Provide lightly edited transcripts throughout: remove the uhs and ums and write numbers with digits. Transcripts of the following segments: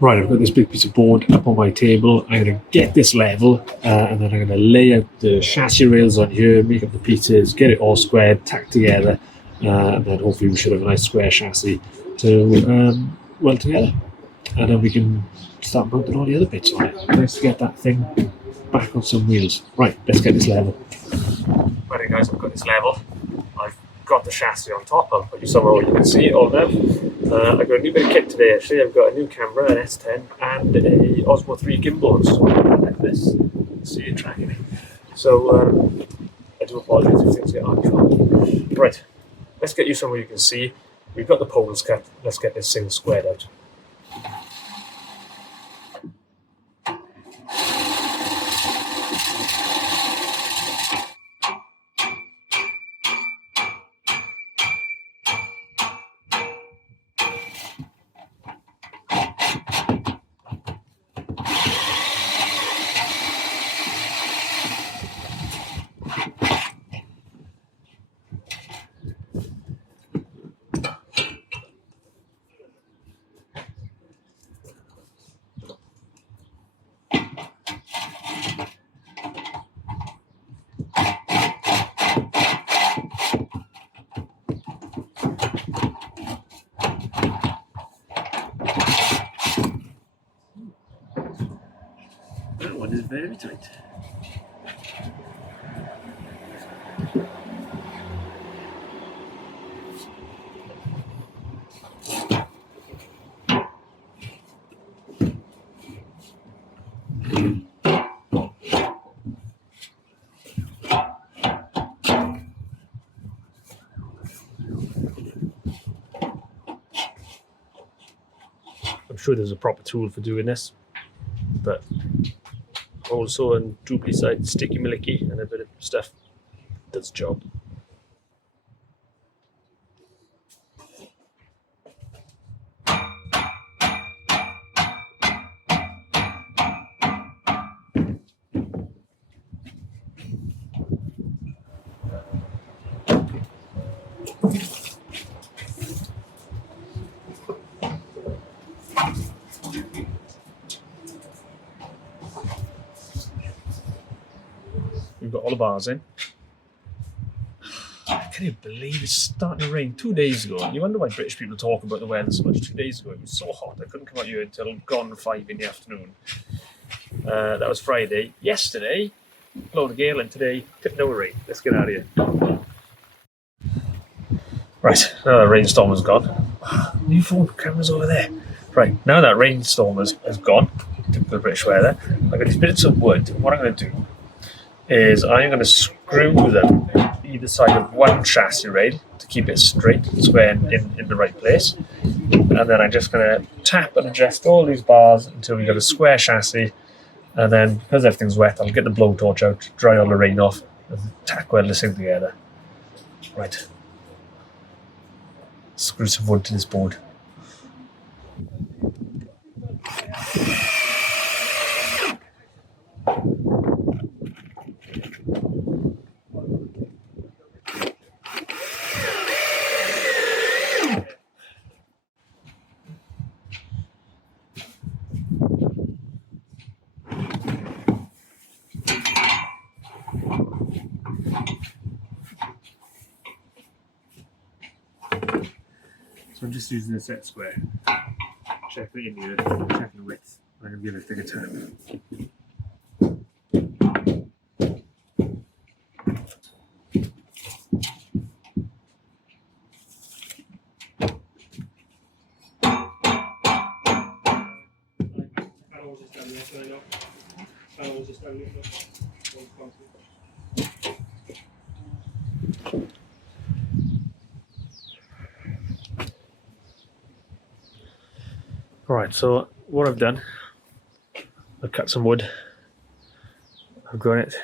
Right, I've got this big piece of board up on my table. I'm going to get this level, and then I'm going to lay out the chassis rails on here, make up the pieces, get it all squared, tacked together, and then hopefully we should have a nice square chassis to weld together. And then we can start mounting all the other bits on it. Nice to get that thing back on some wheels. Right, let's get this level. Right guys, I've got this level. I've got the chassis on top. I'll put you somewhere where you can see it all now. I've got a new bit of kit today actually. I've got a new camera, an S10, and a Osmo 3 gimbal. So like this. See it tracking me. So I do apologise if things get uncontrolled. Right, let's get you somewhere you can see. We've got the poles cut. Let's get this thing squared out. That one is very tight. I'm sure there's a proper tool for doing this, but also on doobly side, sticky milicky and a bit of stuff does the job. We've got all the bars in. Can you believe it's starting to rain 2 days ago? You wonder why British people talk about the weather so much. 2 days ago it was so hot I couldn't come out here until gone 5 in the afternoon. That was Friday. Yesterday, load of gale, and today, no rain. Let's get out of here. Right, now that rainstorm has gone. New phone camera's over there. Right, now that rainstorm has gone, typical British weather, I've got these bits of wood. What I'm going to do is I'm going to screw them either side of one chassis rail to keep it straight, square in the right place. And then I'm just going to tap and adjust all these bars until we get a square chassis. And then, because everything's wet, I'll get the blowtorch out, dry all the rain off, and tack weld this thing together. Right. Screw some wood to this board. So I'm just using a set square. Check it in here, check the width. I'm going to give it a bigger tap. Alright, so what I've done, I've cut some wood, I've got it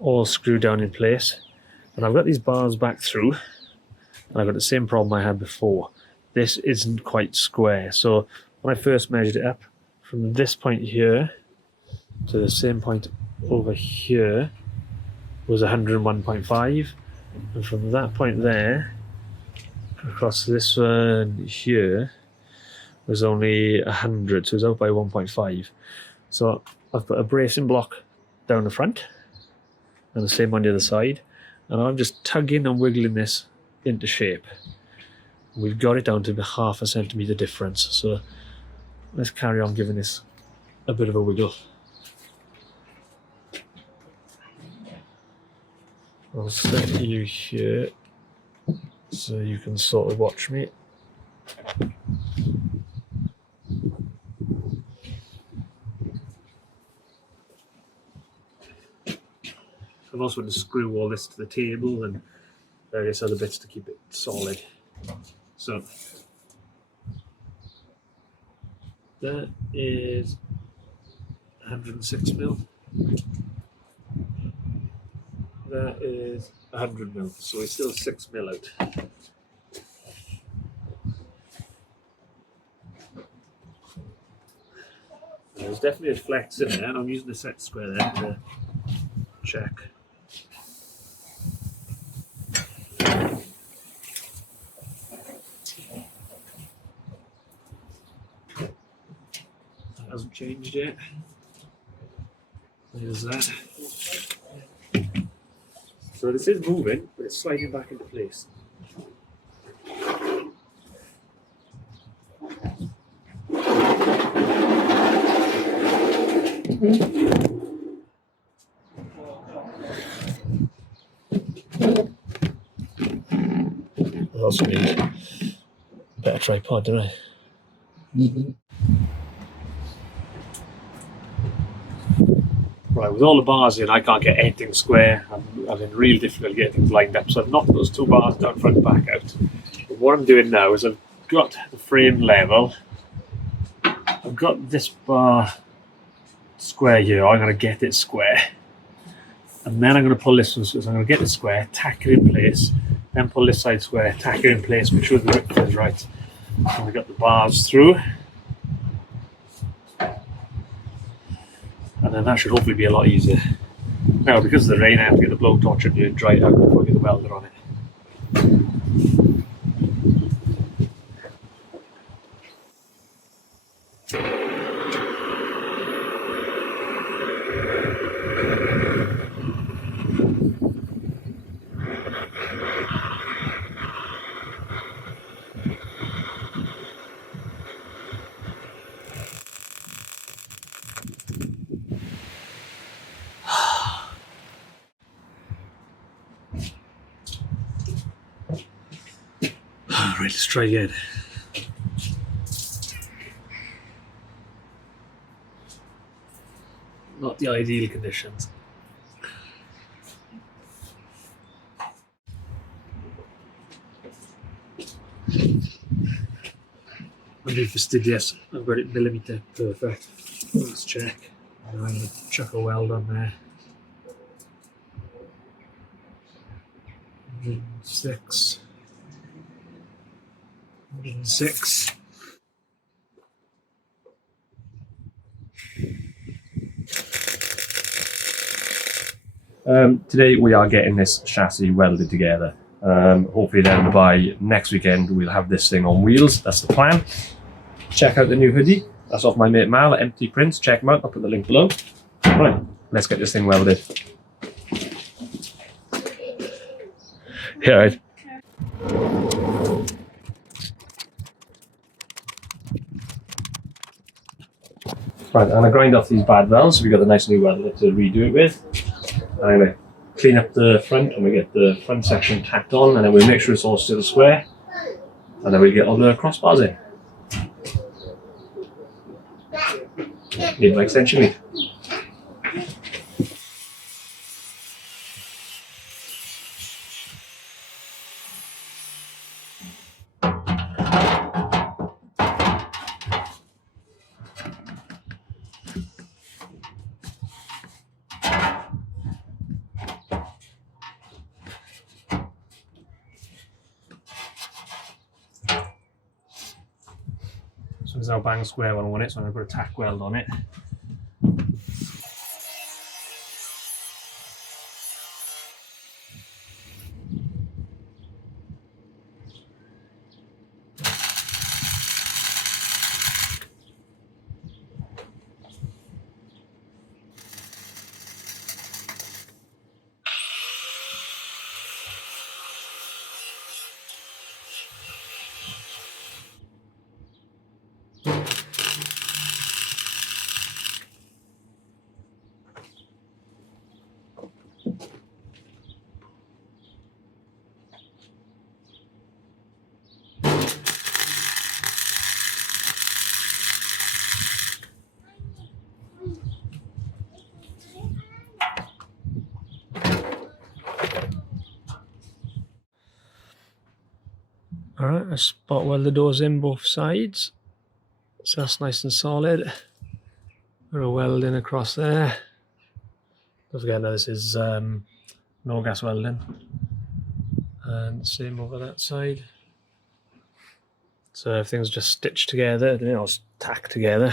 all screwed down in place, and I've got these bars back through, and I've got the same problem I had before. This isn't quite square, so when I first measured it up, from this point here to the same point over here was 101.5, and from that point there across this one here was only 100, so it's out by 1.5. So I've put a bracing block down the front and the same on the other side, and I'm just tugging and wiggling this into shape. We've got it down to half a centimetre difference, so let's carry on giving this a bit of a wiggle. I'll set you here so you can sort of watch me. I've also got to screw all this to the table and various other bits to keep it solid. So that is 106mm. That is 100mm, so we're still 6mm out. There's definitely a flex in there, and I'm using the set square there to check. That hasn't changed yet. There's that. So this is moving, but it's sliding back into place. I also need a better tripod, don't I? Right, with all the bars in, I can't get anything square. I'm having real difficulty getting things lined up, so I've knocked those two bars down front and back out. But what I'm doing now is I've got the frame level. I've got this bar square here. I'm going to get it square. And then I'm going to pull this one, so I'm going to get it square, tack it in place, then pull this side square, tack it in place, make sure the width is right. And we've got the bars through. And then that should hopefully be a lot easier. Now, because of the rain, I have to get the blowtorch in here and dry it out before I get the welder on it. Right, let's try again. Not the ideal conditions. I'm being fastidious. I've got it millimetre perfect. Let's check. I'm going to chuck a weld on there. 106. 106. Today we are getting this chassis welded together. Hopefully then by next weekend we'll have this thing on wheels. That's the plan. Check out the new hoodie. That's off my mate Mal at Empty Prints. Check them out. I'll put the link below. Right, let's get this thing welded. Yeah, right. Right, I'm going to grind off these bad welds so we've got a nice new welder to redo it with. I'm going to clean up the front and we get the front section tacked on, and then we'll make sure it's all still square, and then we'll get all the crossbars in. Need my extension lead. So there's our bang square one on it, so I'm going to put a tack weld on it. Alright, I spot weld the doors in both sides, so that's nice and solid. Got a welding across there. Don't forget that this is no gas welding, and same over that side. So everything's just stitched together, then it's tacked together.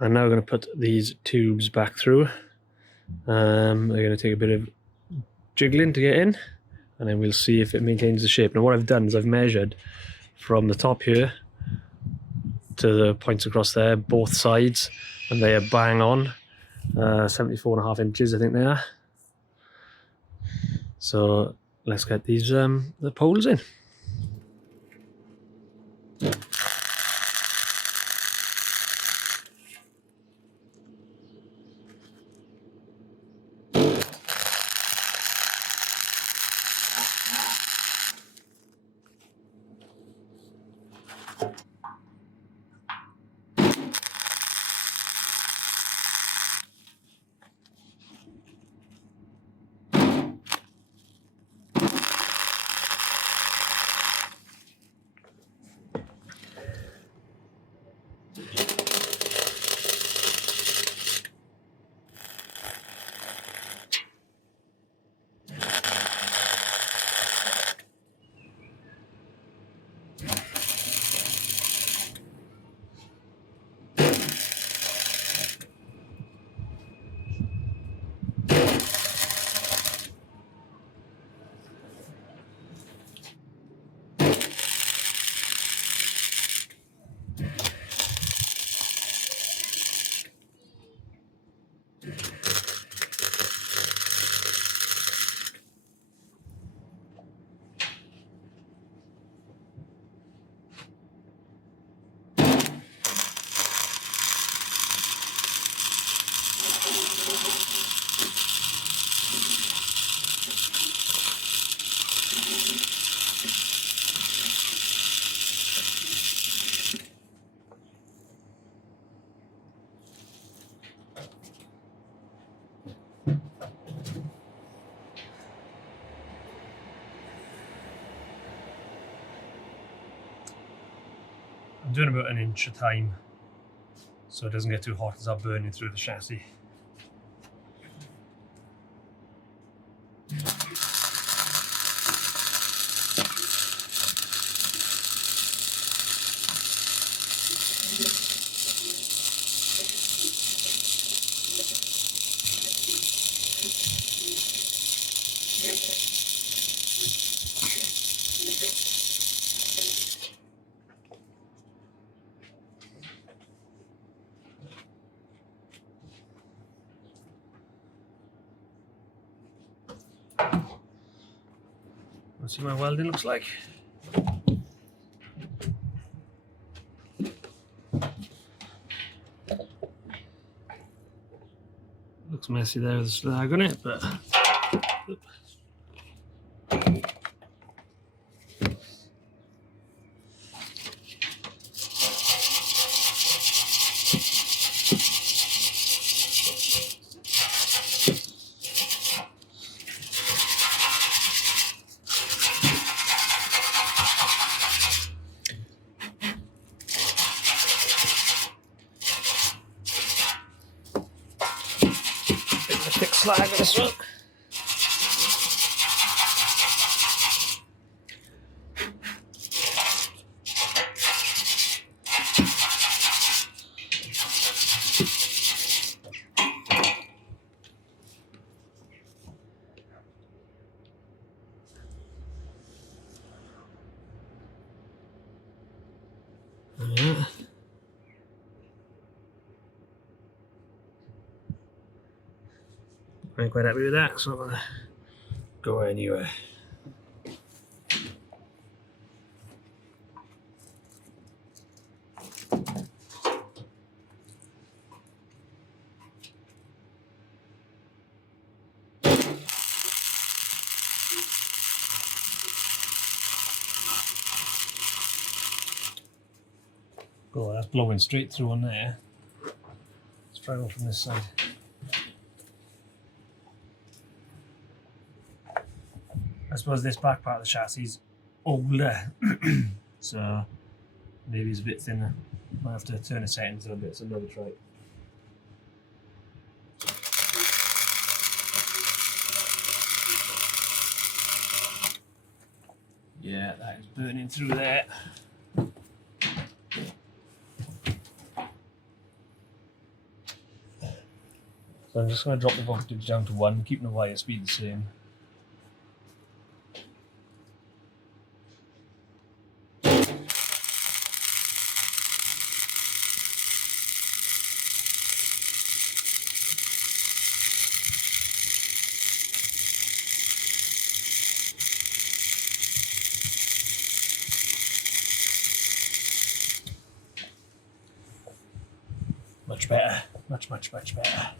I'm now going to put these tubes back through. They're going to take a bit of jiggling to get in, and then we'll see if it maintains the shape. Now what I've done is I've measured from the top here to the points across there, both sides, and they are bang on. 74.5 inches I think they are. So let's get these the poles in. I'm doing about 1 inch at a time, so it doesn't get too hot as I'm burning through the chassis. Let's see what my welding looks like. Looks messy there with the slag on it, but thick slag on this one. Yeah. I'm quite happy with that, so I'm gonna go anywhere. Oh, that's blowing straight through on there. Let's try one from this side. I suppose this back part of the chassis is older, so maybe it's a bit thinner. Might have to turn a settings on a bit, so another try. Yeah, that is burning through there. So I'm just going to drop the voltage down to 1, keeping the wire speed the same. Much better, much better.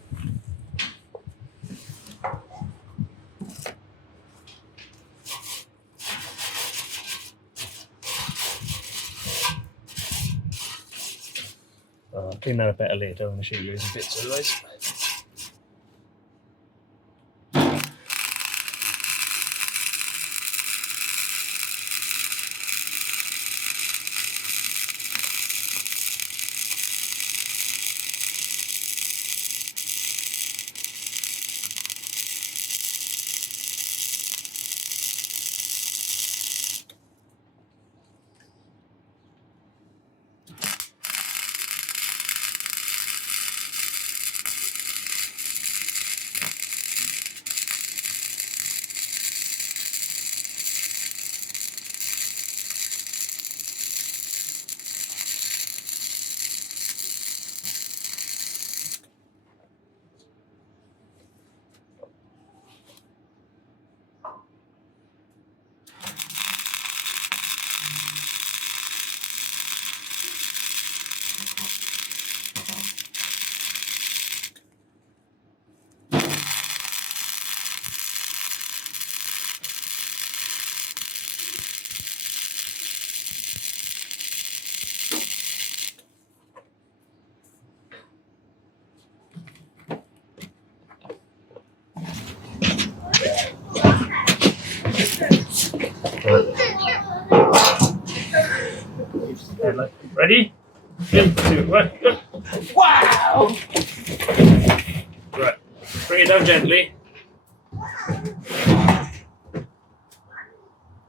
I'll clean that up better later. I'm going to show you some bits otherwise. Ready? 3, 2, 1. Wow! Right, bring it down gently.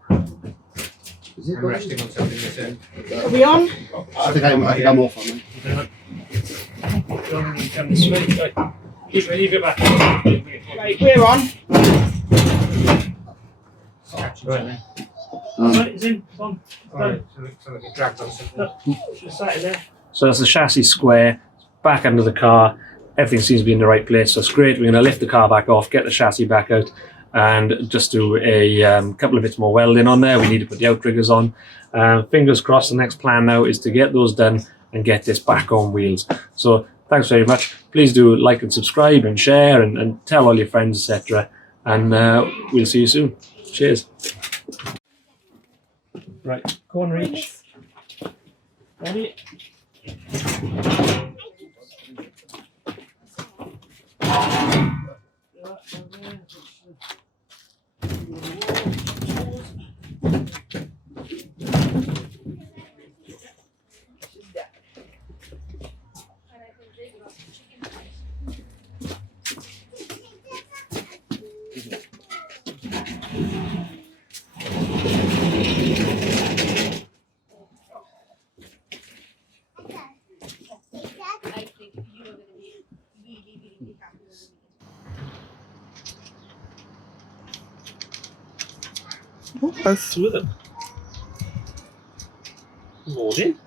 I'm resting on something this end. Are we on? I think I'm off on me. Come this way. Right. Leave it back. Right, we're on. Right. Right, it's in. It's on. Alright, so like it dragged on something. Just sat in there. So that's the chassis square, back under the car. Everything seems to be in the right place, so it's great. We're going to lift the car back off, get the chassis back out, and just do a couple of bits more welding on there. We need to put the outriggers on. Fingers crossed, the next plan now is to get those done and get this back on wheels. So thanks very much. Please do like and subscribe and share and tell all your friends, etc. And we'll see you soon. Cheers. Right, go and reach. Ready? Both. Two of them. Loading.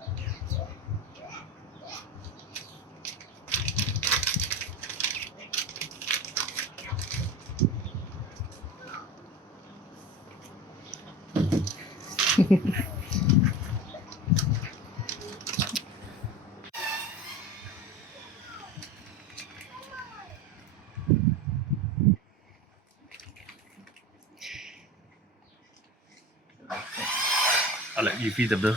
I'll let you feed them though.